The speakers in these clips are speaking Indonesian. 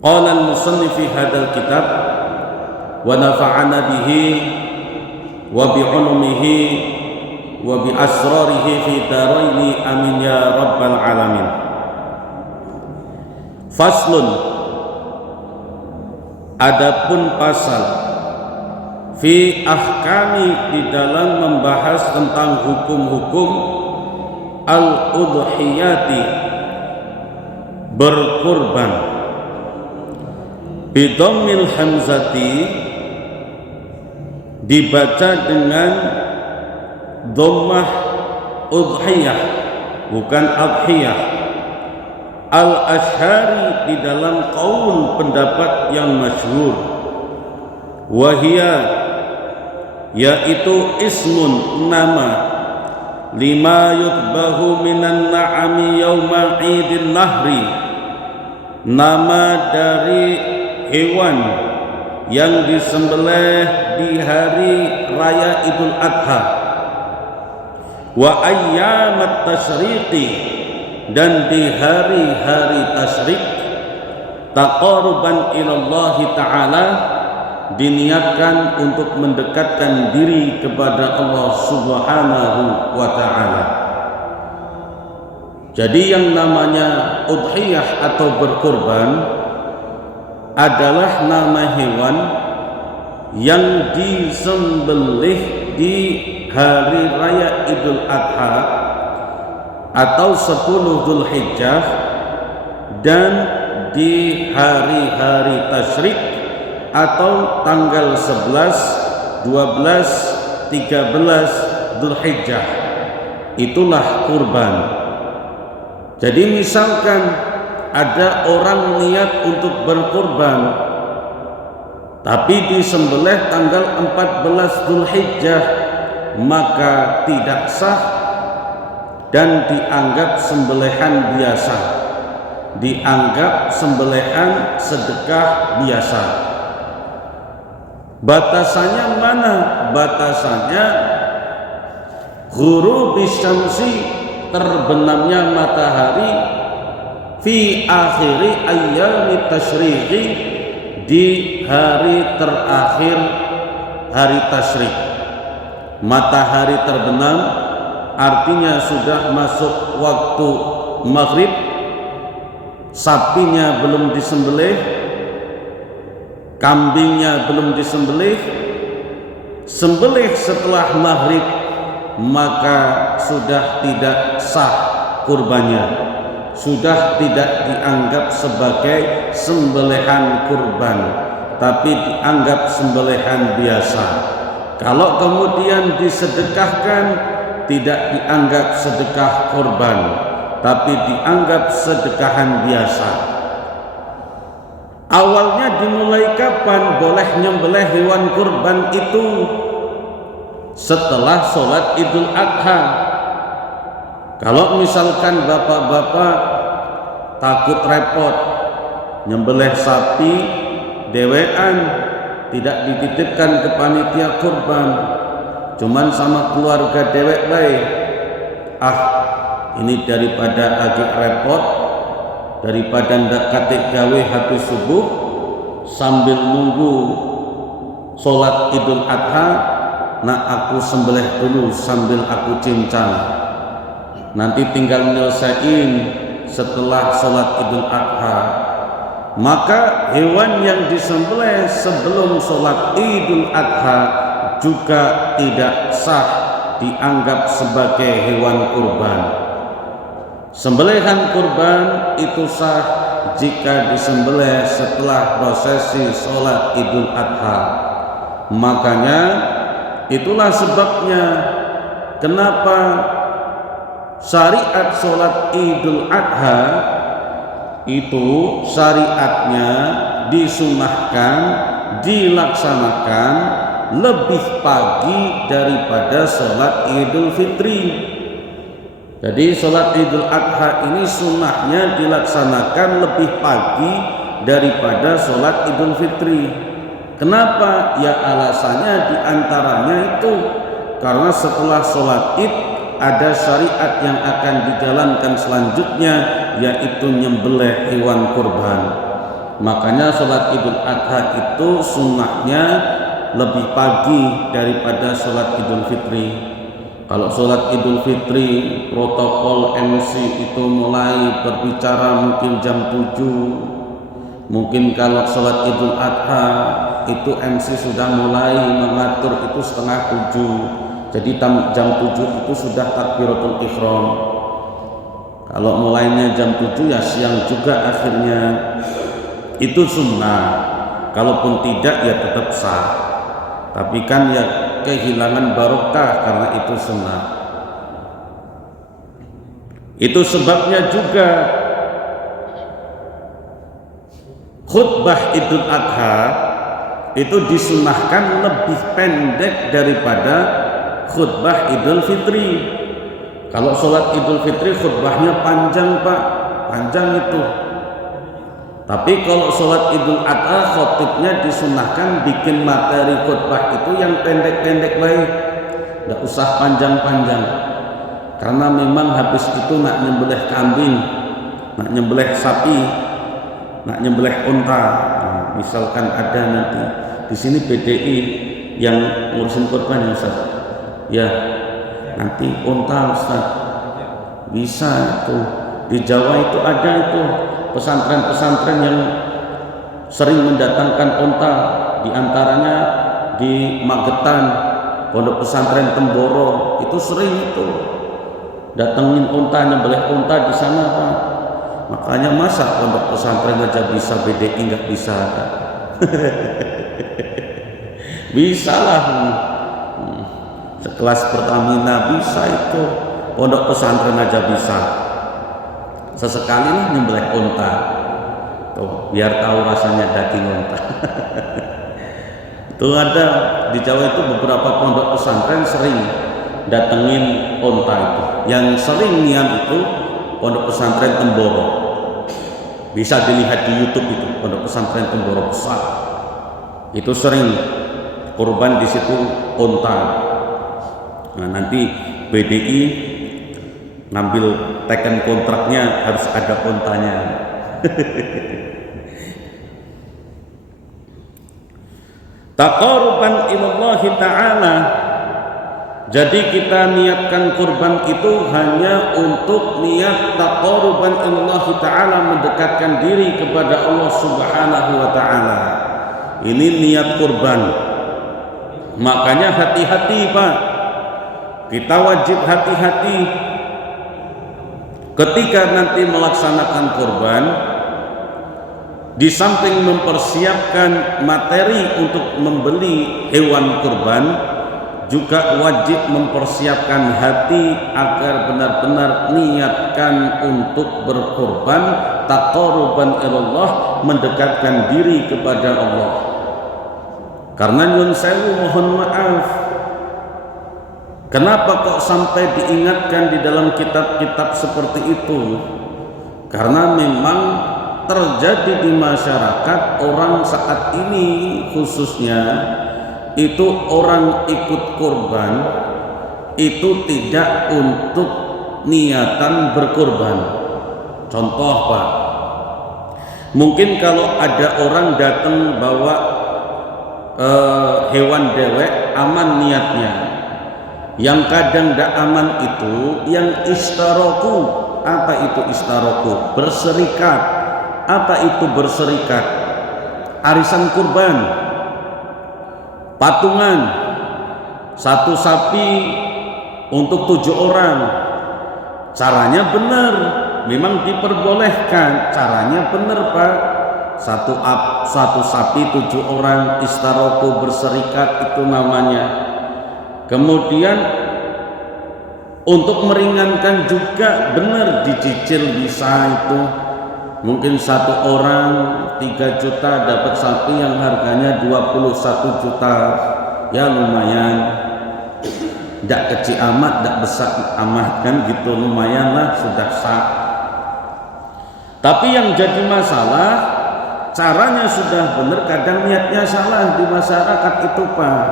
Qala al-musannif fi hadzal kitab wa nafa'ana bihi wa bi 'ulumihi wa bi asrarihi fi daraini amin ya rabbal alamin. Faslun, adapun pasal fi ahkami, di dalam membahas tentang hukum-hukum al-udhiyati, berkurban. Bidammil hamzati, dibaca dengan dhammah udhiyah, bukan adhiyah. Al-Ash'ari, di dalam qaul pendapat yang masyhur, wahia, yaitu ismun, nama, lima yutbahu minan na'ami yawma idin nahri, nama dari hewan yang disembelih di hari raya Idul Adha, wa ayyamat tasyriqi, dan di hari-hari tasyrik, taqarruban ilallahi ta'ala, diniatkan untuk mendekatkan diri kepada Allah Subhanahu wa ta'ala. Jadi yang namanya udhiyah atau berkurban adalah nama hewan yang disembelih di hari raya Idul Adha atau 10 Dzulhijjah dan di hari-hari tasyrik atau tanggal 11, 12, 13 Dzulhijjah. Itulah kurban. Jadi misalkan ada orang niat untuk berkurban tapi disembelih tanggal 14 Dzulhijjah, maka tidak sah dan dianggap sembelihan biasa, dianggap sembelihan sedekah biasa. Batasannya mana? Batasannya ghurubis syamsi, terbenamnya matahari, fi akhiri ayyami tasyriqi, di hari terakhir hari tasyrik. Matahari terbenam artinya sudah masuk waktu maghrib, sapinya belum disembelih, kambingnya belum disembelih, sembelih setelah maghrib, maka sudah tidak sah kurbannya, sudah tidak dianggap sebagai sembelihan kurban, tapi dianggap sembelihan biasa. Kalau kemudian disedekahkan, tidak dianggap sedekah kurban, tapi dianggap sedekahan biasa. Awalnya dimulai kapan boleh nyembelih hewan kurban itu? Setelah sholat Idul Adha. Kalau misalkan bapak-bapak takut repot nyembelih sapi dewean, tidak dititipkan ke panitia kurban, cuman sama keluarga dewek baik, ini daripada agak repot, daripada ndak katik gawe habis subuh sambil nunggu sholat Idul Adha, nah aku sembelih dulu sambil aku cincang, nanti tinggal nyelesain setelah sholat Idul Adha. Maka hewan yang disembelih sebelum sholat Idul Adha juga tidak sah dianggap sebagai hewan kurban. Sembelihan kurban itu sah jika disembelih setelah prosesi sholat Idul Adha. Makanya itulah sebabnya kenapa syariat sholat Idul Adha itu syariatnya disunahkan, dilaksanakan lebih pagi daripada sholat Idul Fitri. Jadi sholat Idul Adha ini sunnahnya dilaksanakan lebih pagi daripada sholat Idul Fitri. Kenapa? Ya alasannya diantaranya itu karena setelah sholat Id ada syariat yang akan dijalankan selanjutnya, yaitu nyembelih hewan kurban. Makanya sholat Idul Adha itu sunnahnya lebih pagi daripada sholat Idul Fitri. Kalau sholat Idul Fitri protokol MC itu mulai berbicara mungkin jam 7. Mungkin kalau sholat Idul Adha itu MC sudah mulai mengatur itu setengah 7. Jadi jam 7 itu sudah takbiratul ihram. Kalau mulainya jam 7 ya siang juga akhirnya. Itu sunnah. Kalaupun tidak ya tetap sah. Tapi kan ya kehilangan barokah karena itu sunnah. Itu sebabnya juga khutbah Idul Adha itu disunnahkan lebih pendek daripada khutbah Idul Fitri. Kalau sholat Idul Fitri khutbahnya panjang Pak, panjang itu. Tapi kalau sholat Idul Adha khotibnya disunnahkan bikin materi khutbah itu yang pendek-pendek baik, nggak usah panjang-panjang. Karena memang habis itu nak nyembelih kambing, nak nyembelih sapi, nak nyembelih unta. Nah, misalkan ada nanti di sini BDI yang ngurusin kurban ya Ustaz. Ya, nanti unta Ustaz. Bisa itu. Di Jawa itu ada itu pesantren-pesantren yang sering mendatangkan unta, diantaranya di Magetan, pondok pesantren Temboro itu sering itu datengin unta, nyembelih unta di sana Pak. Makanya masa pondok pesantren aja bisa, BDI nggak bisa kan? Bisa lah, sekelas Pertamina bisa itu, pondok pesantren aja bisa. Sesekali lah nyembelih unta, tuh biar tahu rasanya daging unta. Itu ada di Jawa itu beberapa pondok pesantren sering datengin unta itu. Yang sering niat itu pondok pesantren Temboro. Bisa dilihat di YouTube itu pondok pesantren Temboro besar. Itu sering kurban di situ unta. Nah, nanti BDI ngambil teken kontraknya harus ada untanya. Taqarruban ilallahi ta'ala. Jadi kita niatkan kurban itu hanya untuk niat taqarruban ilallahi ta'ala, mendekatkan diri kepada Allah Subhanahu wa ta'ala. Ini niat kurban. Makanya hati-hati Pak. Kita wajib hati-hati ketika nanti melaksanakan kurban. Di samping mempersiapkan materi untuk membeli hewan kurban, juga wajib mempersiapkan hati agar benar-benar niatkan untuk berkorban, taqarruban ilallah, mendekatkan diri kepada Allah. Karena nyun sewu mohon maaf, kenapa kok sampai diingatkan di dalam kitab-kitab seperti itu? Karena memang terjadi di masyarakat orang saat ini khususnya itu orang ikut kurban itu tidak untuk niatan berkurban. Contoh Pak, mungkin kalau ada orang datang bawa hewan dewek aman niatnya. Yang kadang tidak aman itu yang istaroku. Apa itu istaroku? Berserikat. Apa itu berserikat? Arisan kurban, patungan, satu sapi untuk 7 orang. Caranya benar, memang diperbolehkan. Caranya benar Pak. Satu sapi 7 orang, istaroku, berserikat itu namanya. Kemudian untuk meringankan juga benar, dicicil bisa itu. Mungkin 1 orang 3 juta dapat sapi yang harganya 21 juta. Ya lumayan, tidak kecil amat, tidak besar amat kan gitu, lumayan lah, sudah sah. Tapi yang jadi masalah, caranya sudah benar, kadang niatnya salah di masyarakat itu Pak.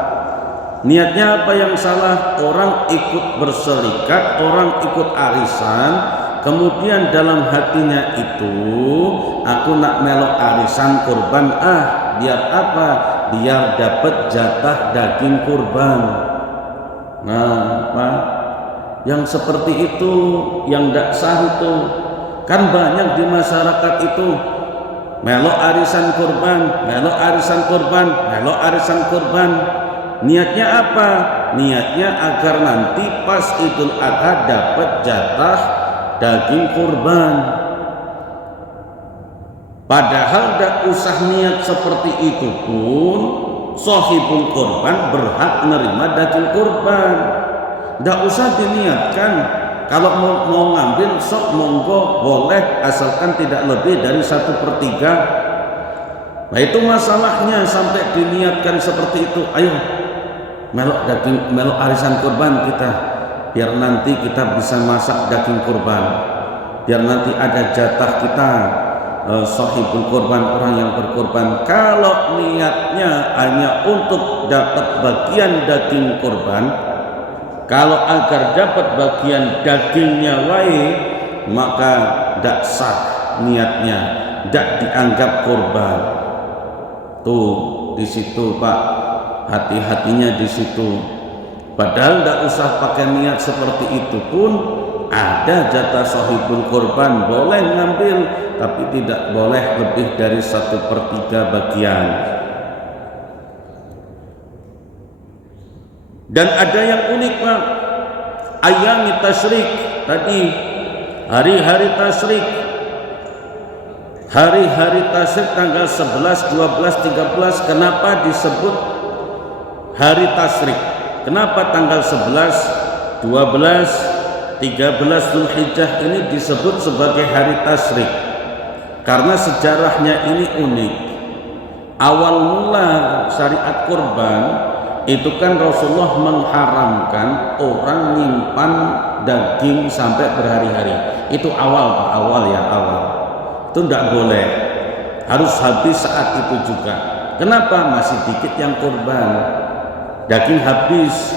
Niatnya apa yang salah? Orang ikut berserikat, orang ikut arisan, kemudian dalam hatinya itu aku nak melok arisan kurban, biar apa? Biar dapat jatah daging kurban. Nah, Pak, yang seperti itu yang tidak sah itu kan banyak di masyarakat itu, melok arisan kurban, melok arisan kurban, melok arisan kurban. Niatnya apa? Niatnya agar nanti pas Idul Adha dapat jatah daging kurban. Padahal tidak usah niat seperti itu pun sahibul kurban berhak menerima daging kurban. Tidak usah diniatkan. Kalau mau ngambil sok monggo boleh, asalkan tidak lebih dari 1/3. Nah itu masalahnya sampai diniatkan seperti itu. Ayo melok daging, melok arisan kurban kita, biar nanti kita bisa masak daging kurban, biar nanti ada jatah kita, sahibul kurban, orang yang berkurban. Kalau niatnya hanya untuk dapat bagian daging kurban, kalau agar dapat bagian dagingnya wae, maka tidak sah niatnya, tidak dianggap kurban. Tuh di situ Pak, hati-hatinya di situ. Padahal tidak usah pakai niat seperti itu pun ada jatah sahibul kurban, boleh ngambil, tapi tidak boleh lebih dari 1/3 bagian. Dan ada yang unik Pak, ayam tasyrik tadi, hari-hari tasyrik, hari-hari tasyrik tanggal 11, 12, 13, kenapa disebut hari tasyrik? Kenapa tanggal 11, 12, 13 Zulhijjah ini disebut sebagai hari tasyrik? Karena sejarahnya ini unik. Awal mula syariat kurban itu kan Rasulullah mengharamkan orang nyimpan daging sampai berhari-hari. Itu awal Pak, awal. Itu tidak boleh, harus habis saat itu juga. Kenapa? Masih dikit yang kurban, daging habis,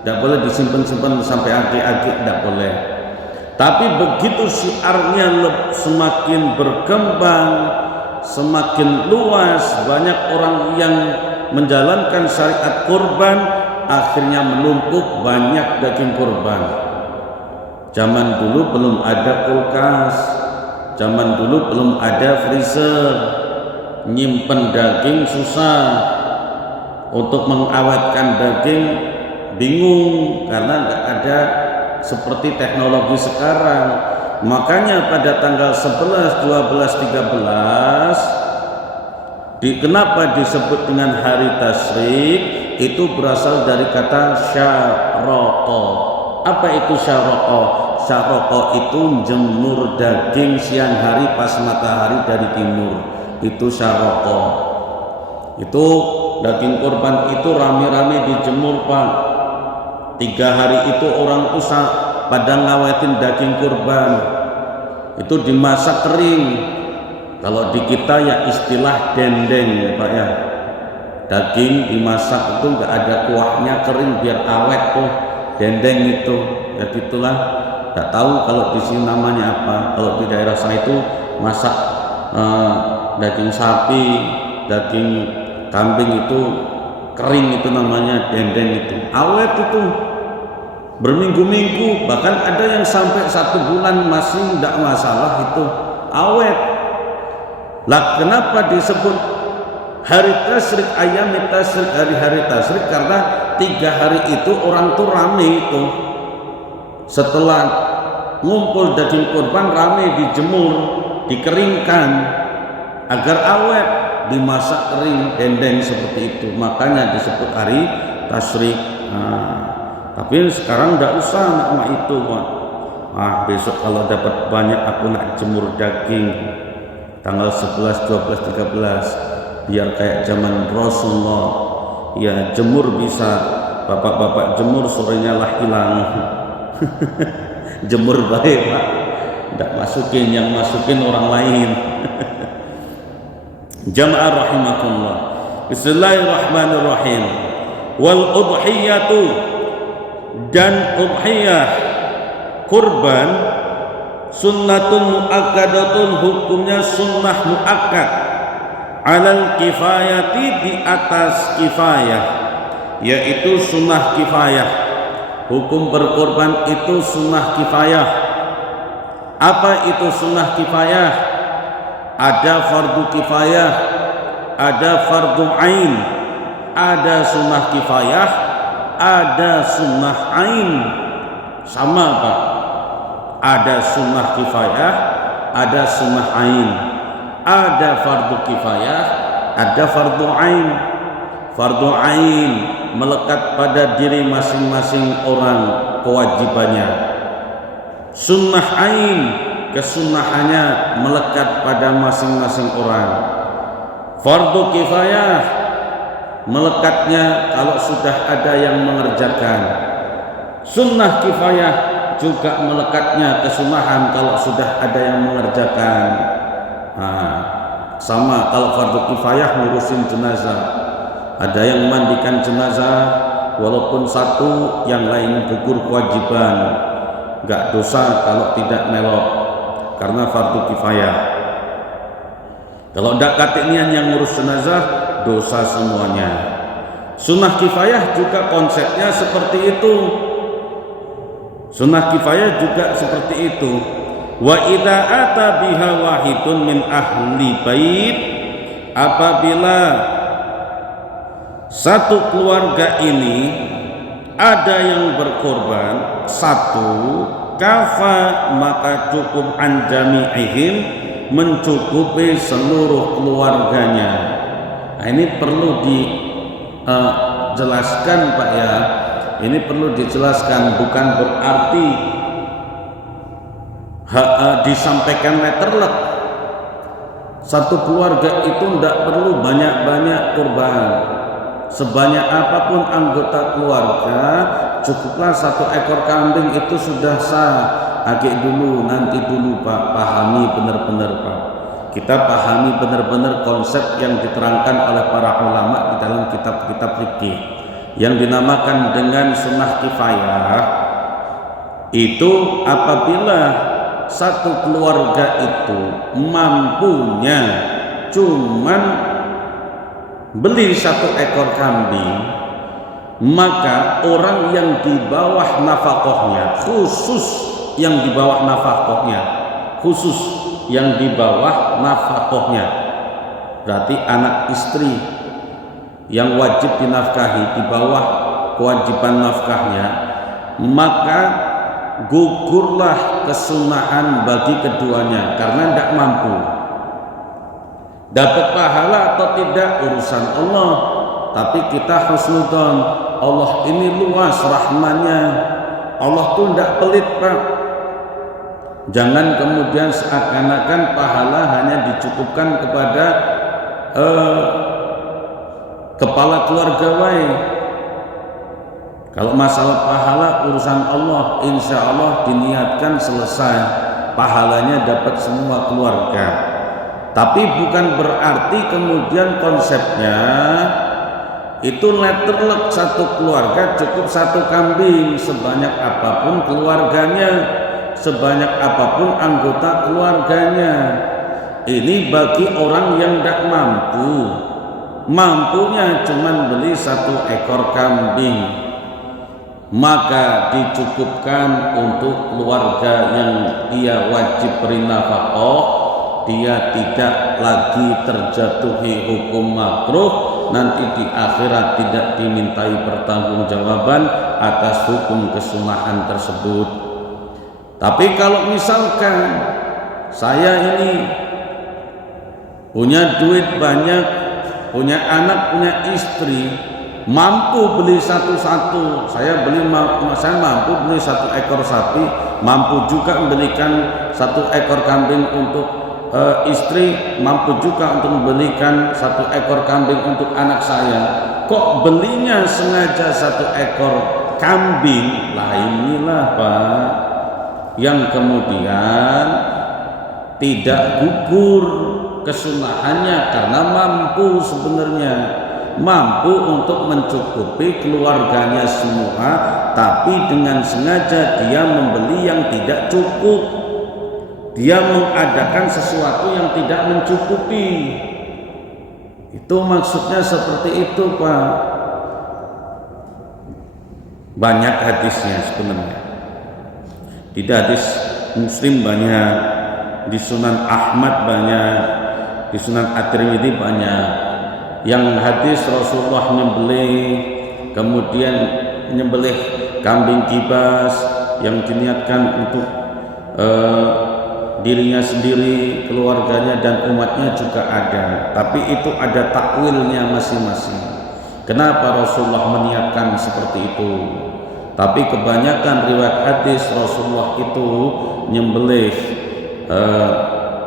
tidak boleh disimpan-simpan sampai agi-agi, tidak boleh. Tapi begitu syiarnya semakin berkembang, semakin luas, banyak orang yang menjalankan syariat kurban, akhirnya menumpuk banyak daging kurban. Zaman dulu belum ada kulkas, zaman dulu belum ada freezer, nyimpen daging susah, untuk mengawetkan daging bingung karena nggak ada seperti teknologi sekarang. Makanya pada tanggal 11, 12, 13 kenapa disebut dengan hari tasyrik? Itu berasal dari kata syaroko. Apa itu syaroko? Syaroko itu jemur daging siang hari pas matahari dari timur, itu syaroko. Itu daging kurban itu rame-rame dijemur Pak. 3 hari itu orang usah pada ngawetin daging kurban, itu dimasak kering. Kalau di kita ya istilah dendeng ya Pak ya, daging dimasak itu nggak ada kuahnya, kering biar awet tuh dendeng itu. Ya gitulah, nggak tahu kalau di sini namanya apa. Kalau di daerah saya itu masak daging sapi, daging kambing itu kering, itu namanya dendeng, itu awet, itu berminggu-minggu, bahkan ada yang sampai 1 bulan masih tidak masalah, itu awet. Lah kenapa disebut hari tasyrik, ayam tasyrik, hari-hari tasyrik? Karena 3 hari itu orang tuh rame itu, setelah ngumpul daging kurban rame dijemur, dikeringkan agar awet, dimasak kering, dendeng seperti itu. Makanya disebut hari tasyrik. Tapi sekarang tidak usah nama itu Pak. Besok kalau dapat banyak aku nak jemur daging tanggal 11, 12, 13 biar kayak zaman Rasulullah. Ya jemur bisa, bapak-bapak jemur sorenya lah hilang. Jemur baik Pak, tidak masukin, yang masukin orang lain. Jamaah rahimakumullah. Bismillahirrahmanirrahim. Wal udhiyatu, dan udhiyah kurban sunnatun muakkadatun, hukumnya sunnah muakkad, alal kifayati, di atas kifayah, yaitu sunnah kifayah. Hukum berkorban itu sunnah kifayah. Apa itu sunnah kifayah? Ada fardu kifayah, ada fardu ain, ada sunnah kifayah, ada sunnah ain. Sama Pak, ada sunnah kifayah, ada sunnah ain, ada fardu kifayah, ada fardu ain. Fardu ain melekat pada diri masing-masing orang kewajibannya. Sunnah ain, kesunahannya melekat pada masing-masing orang. Fardu kifayah melekatnya kalau sudah ada yang mengerjakan. Sunnah kifayah juga melekatnya kesunahan kalau sudah ada yang mengerjakan. Sama kalau fardu kifayah ngurusin jenazah, ada yang mandikan jenazah, walaupun satu yang lain gugur kewajiban, nggak dosa kalau tidak melok, karena fardu kifayah. Kalau tidak katinian yang ngurus jenazah, dosa semuanya. Sunnah kifayah juga konsepnya seperti itu. Sunnah kifayah juga seperti itu. Wa idza ata biha wahidun min ahli bait, apabila satu keluarga ini ada yang berkorban satu, kafa, maka cukup an jami'ihim, mencukupi seluruh keluarganya. Nah, ini perlu dijelaskan Pak ya. Ini perlu dijelaskan, bukan berarti disampaikan letterlek. Satu keluarga itu tidak perlu banyak-banyak kurban. Sebanyak apapun anggota keluarga, cukuplah satu ekor kambing itu sudah sah. Agak dulu, nanti dulu Pak, pahami benar-benar Pak. Kita pahami benar-benar konsep yang diterangkan oleh para ulama di dalam kitab-kitab fikih yang dinamakan dengan sunnah kifayah. Itu apabila satu keluarga itu mampunya cuman beli satu ekor kambing, maka orang yang di bawah nafkahnya, khusus yang di bawah nafkahnya, khusus yang di bawah nafkahnya, berarti anak istri yang wajib dinafkahi di bawah kewajiban nafkahnya, maka gugurlah kesunahan bagi keduanya karena tidak mampu. Dapat pahala atau tidak urusan Allah, tapi kita husnudzon, Allah ini luas rahmannya, Allah tuh tidak pelit Pak. Jangan kemudian seakan-akan pahala hanya dicukupkan kepada kepala keluarga wae. Kalau masalah pahala urusan Allah, insya Allah diniatkan selesai, pahalanya dapat semua keluarga. Tapi bukan berarti kemudian konsepnya itu letterlek satu keluarga cukup satu kambing, sebanyak apapun keluarganya, sebanyak apapun anggota keluarganya. Ini bagi orang yang tidak mampu, mampunya cuma beli satu ekor kambing, maka dicukupkan untuk keluarga yang dia wajib beri nafkah. Dia tidak lagi terjatuhi hukum makruh, nanti di akhirat tidak dimintai pertanggungjawaban atas hukum kesunahan tersebut. Tapi kalau misalkan saya ini punya duit banyak, punya anak, punya istri, mampu beli satu-satu, saya mampu beli satu ekor sapi, mampu juga membelikan satu ekor kambing untuk istri, mampu juga untuk membelikan satu ekor kambing untuk anak saya. Kok belinya sengaja satu ekor kambing? Lah inilah Pak yang kemudian tidak gugur kesunahannya karena mampu, sebenarnya mampu untuk mencukupi keluarganya semua, tapi dengan sengaja dia membeli yang tidak cukup. dia mengadakan sesuatu yang tidak mencukupi. Itu maksudnya seperti itu, Pak. Banyak hadisnya sebenarnya. Di hadis Muslim banyak, di Sunan Ahmad banyak, di Sunan At-Tirmidzi banyak. Yang hadis Rasulullah menyembelih, kemudian menyembelih kambing kibas yang diniatkan untuk dirinya sendiri, keluarganya dan umatnya juga ada. Tapi itu ada takwilnya masing-masing. Kenapa Rasulullah meniatkan seperti itu? Tapi kebanyakan riwayat hadis Rasulullah itu nyembelih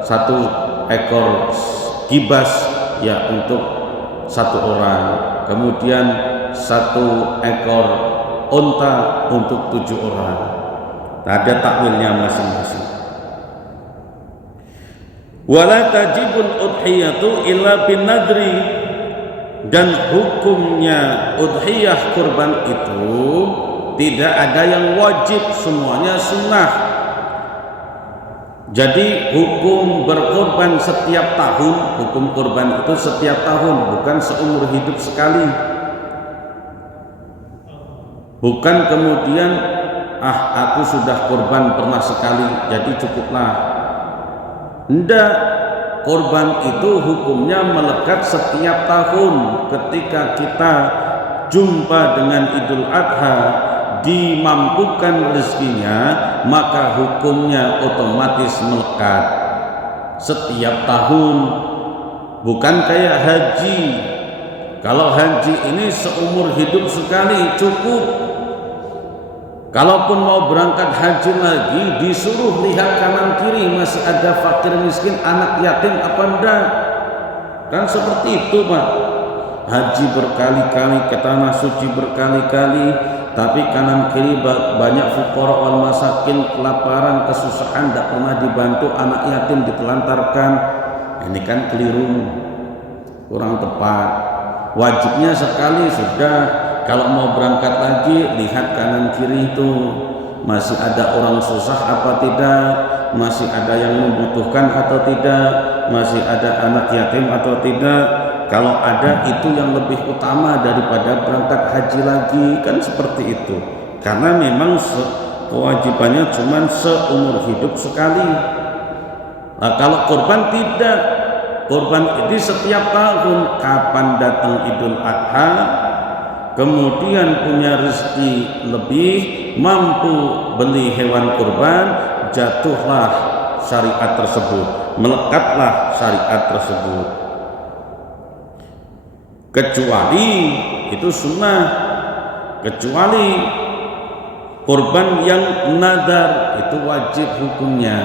satu ekor kibas ya untuk satu orang, kemudian satu ekor unta untuk 7 orang. Ada takwilnya masing-masing. Wala tajibul udhiyatu illa bin nadri, dan hukumnya udhiyah kurban itu tidak ada yang wajib, semuanya sunnah. Jadi hukum berkorban setiap tahun, hukum kurban itu setiap tahun, bukan seumur hidup sekali. Bukan kemudian aku sudah kurban pernah sekali jadi cukuplah. Tidak, kurban itu hukumnya melekat setiap tahun. Ketika kita jumpa dengan Idul Adha, dimampukan rezekinya, maka hukumnya otomatis melekat setiap tahun. Bukan kayak haji. Kalau haji ini seumur hidup sekali cukup. Kalaupun mau berangkat haji lagi, disuruh lihat kanan kiri, masih ada fakir miskin, anak yatim apa enggak. Kan seperti itu, Pak. Haji berkali-kali ke tanah suci berkali-kali, tapi kanan kiri banyak fuqara wal masakin, kelaparan, kesusahan, tidak pernah dibantu, anak yatim ditelantarkan. Ini kan keliru, kurang tepat. Wajibnya sekali sudah. Kalau mau berangkat lagi, lihat kanan kiri itu masih ada orang susah apa tidak, masih ada yang membutuhkan atau tidak, masih ada anak yatim atau tidak. Kalau ada, itu yang lebih utama daripada berangkat haji lagi, kan seperti itu. Karena memang kewajibannya cuma seumur hidup sekali. Nah, kalau kurban tidak, kurban itu setiap tahun. Kapan datang Idul Adha, kemudian punya rezeki lebih, mampu beli hewan kurban, jatuhlah syariat tersebut, melekatlah syariat tersebut. Kecuali itu sunnah, kecuali kurban yang nadar itu wajib hukumnya.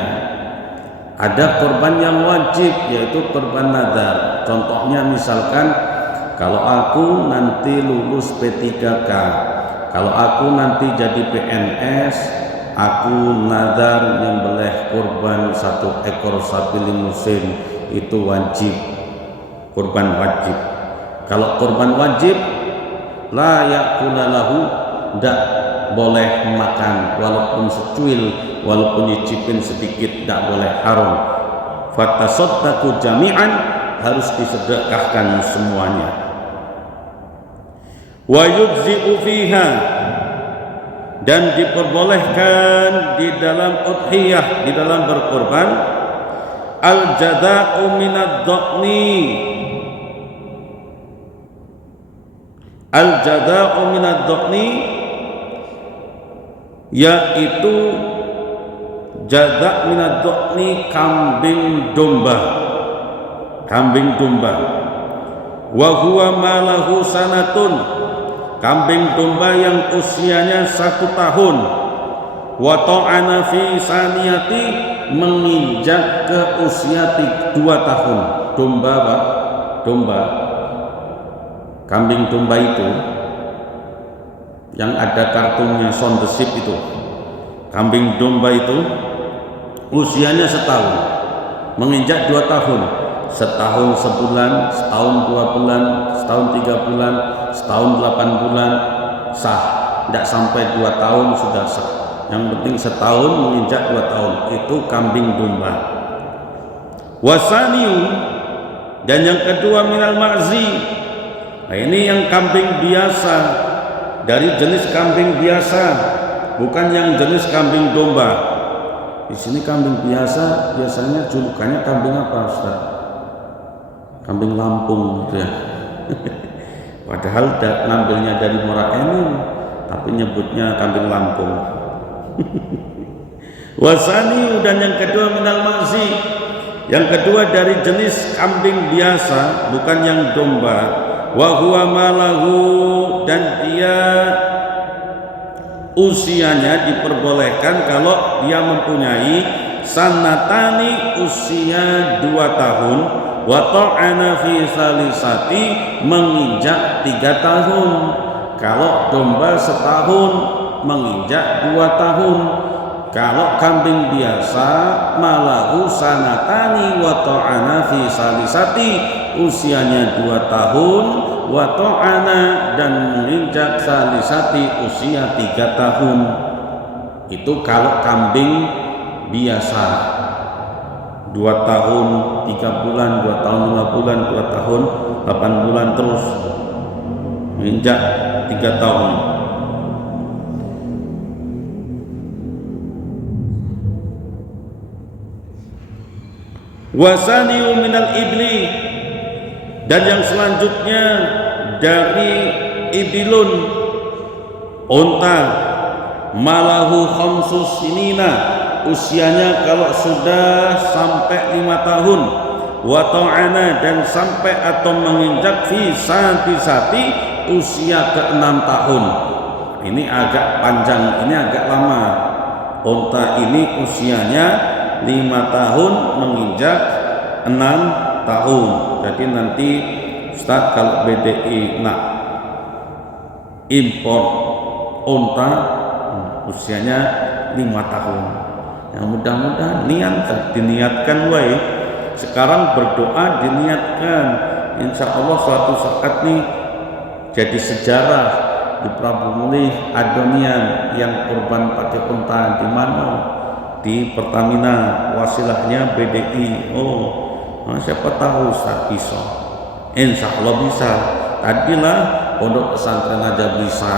Ada kurban yang wajib, yaitu kurban nadar. Contohnya misalkan, kalau aku nanti lulus P3K, kalau aku nanti jadi PNS, aku nadar nyembelih kurban 1 ekor sapi limusin, itu wajib, kurban wajib. Kalau kurban wajib, la yakula lahu, tidak boleh makan, walaupun secuil, walaupun nyicipin sedikit, tidak boleh, haram. Fatasaddaqu jami'an, harus disedekahkan semuanya. Wa yujzi'u fiha, dan diperbolehkan di dalam udhiyah, di dalam berkorban, al jada'u minad dhaqni, al jada'u minad dhaqni, yaitu jada' minad dhaqni, kambing domba, kambing domba. Wa huwa malahu sanatun, kambing domba yang usianya 1 tahun. Wa ta'ana fi saniyati, menginjak ke usia 2 tahun. Domba, Pak, domba, kambing domba itu yang ada kartunnya Sound the Ship itu, kambing domba itu usianya 1 tahun, menginjak 2 tahun, 1 tahun 1 bulan, 1 tahun 2 bulan, 1 tahun 3 bulan, 1 tahun 8 bulan, sah. Tidak sampai 2 tahun sudah sah. yang penting setahun menginjak 2 tahun, itu kambing domba. Wasaniu, dan yang kedua minal ma'zi. Nah, ini yang kambing biasa, dari jenis kambing biasa, bukan yang jenis kambing domba. Di sini kambing biasa biasanya julukannya kambing apa, Ustaz? Kambing Lampung gitu ya. Padahal ngambilnya dari Muara Enim, tapi nyebutnya kambing Lampung. Wasani, dan yang kedua minal ma'zi, yang kedua dari jenis kambing biasa, bukan yang domba. Wa huwa malahu, dan dia usianya diperbolehkan kalau dia mempunyai sanatani, usia 2 tahun, wa ta'ana fi salisati, menginjak 3 tahun. Kalau domba setahun menginjak 2 tahun. Kalau kambing biasa malahu sanatani wa ta'ana fi salisati, usianya 2 tahun, wa ta'ana, dan menginjak salisati, usia 3 tahun. Itu kalau kambing biasa 2 tahun 3 bulan, 2 tahun 5 bulan, 2 tahun 8 bulan, terus menginjak 3 tahun. Wasaniu minal ibli, dan yang selanjutnya dari ibilun, unta, malahu khamsus sinina, usianya kalau sudah sampai 5 tahun, wa ta'ana, dan sampai atau menginjak fi sati, usia ke-6 tahun. Ini agak panjang, ini agak lama. Unta ini usianya 5 tahun menginjak 6 tahun. Jadi nanti Ustaz kalau BDI nak impor unta usianya 5 tahun. Yang mudah-mudahan diniatkan wae. Sekarang berdoa diniatkan. Insya Allah suatu saat nih jadi sejarah di Prabu Mulih Adonian yang kurban pakai unta di mana? Di Pertamina, wasilahnya BDI. Siapa tahu Ustaz bisa. Insya Allah bisa. Tadilah pondok pesantren aja bisa,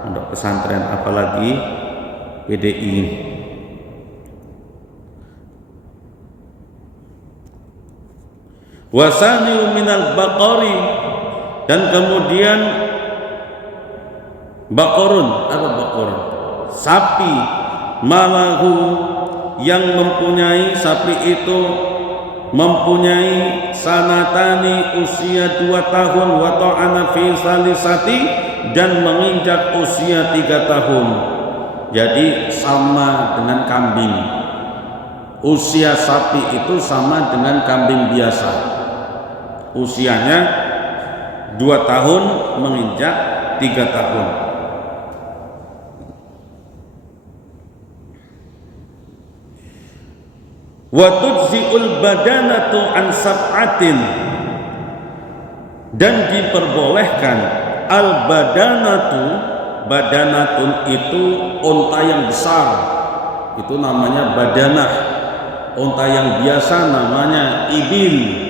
pondok pesantren apalagi BDI. Wasani minal baqari, dan kemudian bakorun, apa bakorun? Sapi, malahu, yang mempunyai sapi itu mempunyai sanatani, usia 2 tahun, wa ta'ana fi salisati, dan menginjak usia 3 tahun. Jadi sama dengan kambing. Usia sapi itu sama dengan kambing biasa. Usianya 2 tahun menginjak 3 tahun. Wa tujzi'ul badanatu an sab'atin, dan diperbolehkan al badanatu, badanatun itu unta yang besar, itu namanya badanah. Unta yang biasa namanya ibil.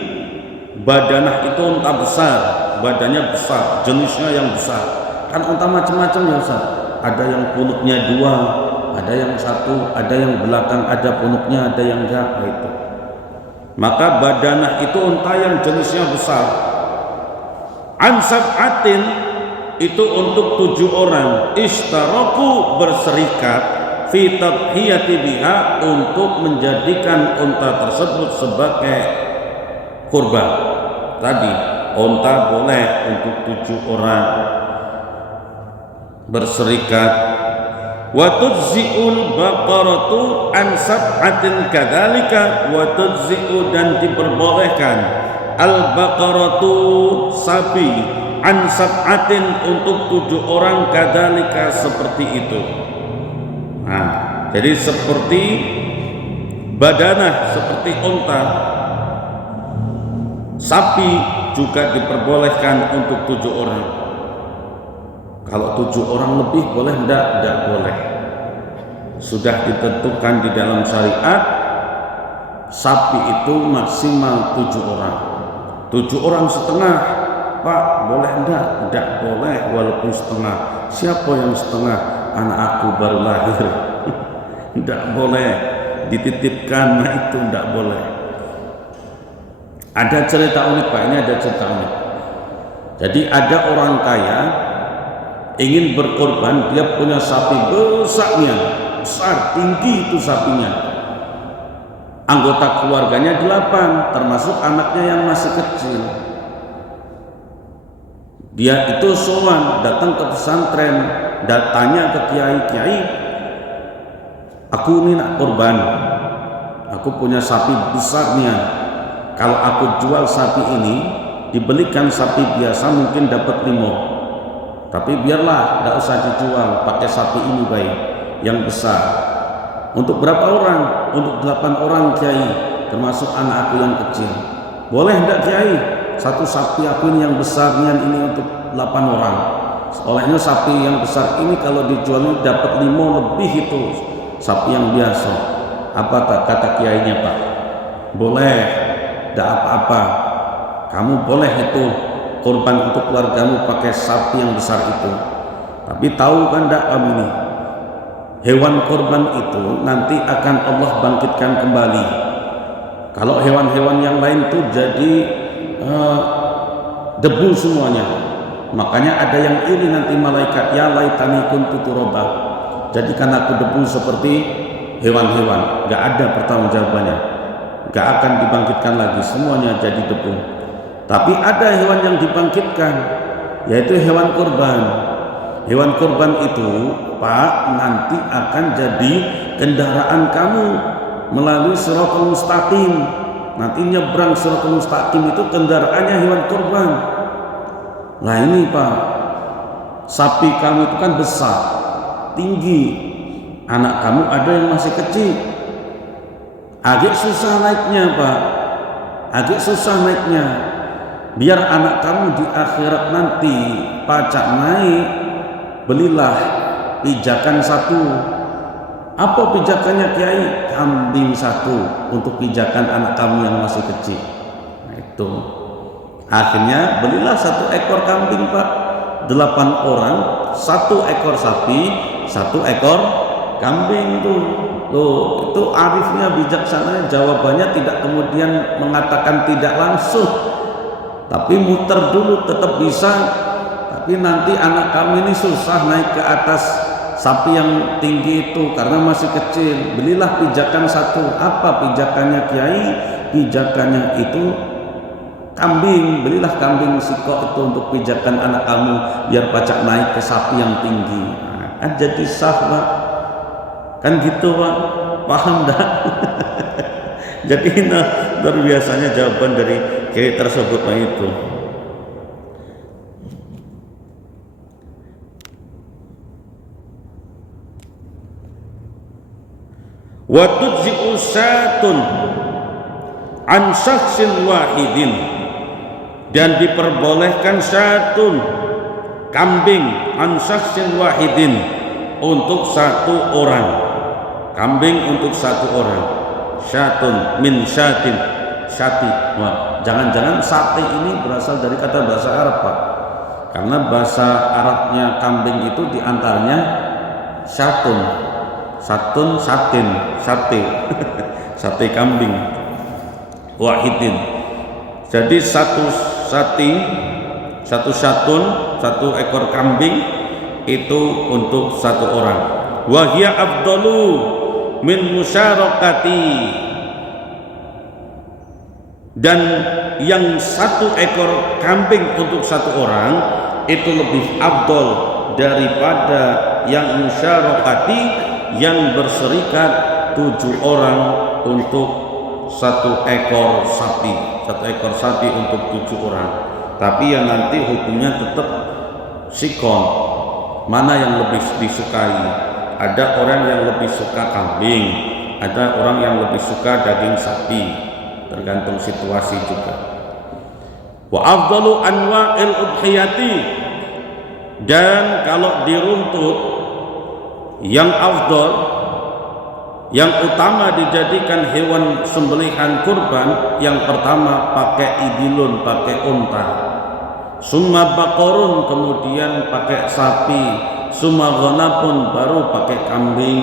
Badanah itu unta besar, badannya besar, jenisnya yang besar. Kan unta macam-macam ya Ustaz. Ada yang punuknya 2, ada yang 1, ada yang belakang ada punuknya, ada yang enggak, itu. Maka badanah itu unta yang jenisnya besar. Ansab'atin itu untuk 7 orang. Ishtaraku, berserikat, fi tadhiyati biha, untuk menjadikan unta tersebut sebagai kurban. Tadi unta boleh untuk 7 orang berserikat. Wa tujzi'ul baqaratu an sab'atin kadzalika, wa tujzi'u, dan diperbolehkan al baqaratu, sapi, an sab'atin, untuk 7 orang, kadzalika, seperti itu. Nah, jadi seperti badanah, seperti unta, sapi juga diperbolehkan untuk 7 orang. Kalau 7 orang lebih boleh enggak boleh. sudah ditentukan di dalam syariat, sapi itu maksimal 7 orang. 7 orang setengah, Pak, boleh enggak? Enggak boleh walaupun setengah. Siapa yang setengah? Anak aku baru lahir. Enggak boleh dititipkan, nah itu enggak boleh. Ada cerita unik, Pak, ini ada cerita unik. Jadi ada orang kaya ingin berkorban, dia punya sapi besarnya, besar, tinggi itu sapinya. Anggota keluarganya 8, termasuk anaknya yang masih kecil. Dia itu sowan, datang ke pesantren, datanya ke kiai-kiai, aku ini nak korban, aku punya sapi besarnya, kalau aku jual sapi ini, dibelikan sapi biasa mungkin dapat 5, tapi biarlah, tidak usah dijual, pakai sapi ini baik, yang besar. Untuk berapa orang? Untuk 8 orang kiai, termasuk anak aku yang kecil. Boleh tidak kiai? Satu sapi aku ini yang besarnya ini untuk 8 orang. Olehnya sapi yang besar ini kalau dijual ini dapat 5 lebih itu sapi yang biasa. Apa kata kiainya, Pak? Boleh, tidak apa-apa. Kamu boleh itu korban untuk keluargamu pakai sapi yang besar itu. Tapi tahu kan tidak kamu ini? Hewan korban itu nanti akan Allah bangkitkan kembali. Kalau hewan-hewan yang lain itu jadi debu semuanya. Makanya ada yang iri nanti malaikat, ya laitani kuntu turaba. Jadikan aku debu seperti hewan-hewan. Gak ada pertanggungjawabannya. Gak akan dibangkitkan lagi, semuanya jadi debu. Tapi ada hewan yang dibangkitkan, yaitu hewan korban. Hewan korban itu, Pak, nanti akan jadi kendaraan kamu melalui Shiratal Mustaqim. Nanti nyebrang Shiratal Mustaqim itu kendaraannya hewan korban. Nah ini, Pak, sapi kamu itu kan besar, tinggi, anak kamu ada yang masih kecil, agak susah naiknya, Pak, agak susah naiknya. Biar anak kamu di akhirat nanti pacak naik, belilah pijakan 1. Apa pijakannya, Kiai? Kambing 1 untuk pijakan anak kamu yang masih kecil. Nah, itu akhirnya belilah 1 ekor kambing, Pak. 8 orang, 1 ekor sapi, 1 ekor kambing tuh. Loh, itu arifnya, bijaksananya, jawabannya tidak kemudian mengatakan tidak langsung, tapi muter dulu, tetap bisa. Tapi nanti anak kamu ini susah naik ke atas sapi yang tinggi itu karena masih kecil. Belilah pijakan 1. Apa pijakannya, Kiai? Pijakannya itu kambing. Belilah kambing sikok itu untuk pijakan anak kamu biar pacak naik ke sapi yang tinggi. Nah, kan jadi sah, Pak. Kan gitu, Pak. Paham dah? Jadi luar biasanya jawaban dari Kiai tersebut, Pak, itu. Wa tujzi'u syatun an syakhsin wahidin, dan diperbolehkan syatun, kambing, an syakhsin wahidin, untuk 1 orang. Kambing untuk 1 orang. Syatun min syatin, syati. Wah, jangan-jangan sate ini berasal dari kata bahasa Arab, Pak. Karena bahasa Arabnya kambing itu diantaranya syatun. Satun, satin, sate. Sate kambing wahidin. Jadi 1 sating, 1 syatun, 1 ekor kambing itu untuk 1 orang. Wahia afdalu min musyarakati, dan yang 1 ekor kambing untuk 1 orang itu lebih afdal daripada yang musyarakati, yang berserikat 7 orang untuk 1 ekor sapi. 1 ekor sapi untuk 7 orang. Tapi yang nanti hukumnya tetap sikon. Mana yang lebih disukai? Ada orang yang lebih suka kambing, ada orang yang lebih suka daging sapi, tergantung situasi juga. Wa afdalu anwa'il udhiyati, dan kalau diruntut yang afdal Yang utama dijadikan hewan sembelihan kurban, yang pertama pakai ibilun, pakai unta. Summa baqarun, kemudian pakai sapi. Summa ghanapun, baru pakai kambing.